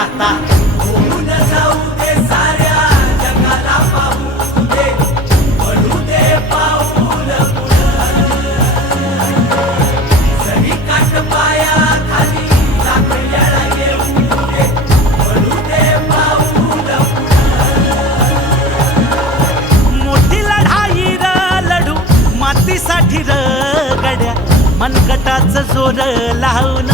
आता होऊन जाऊ दे साऱ्या जगाला पाहू दे पडू दे पाऊल सरी काट पाया खाली लाकड्याला येऊ दे पडू दे पाऊल मोठी लढाई र लढू मातीसाठी र गड्या मनगटाचं जोर लावून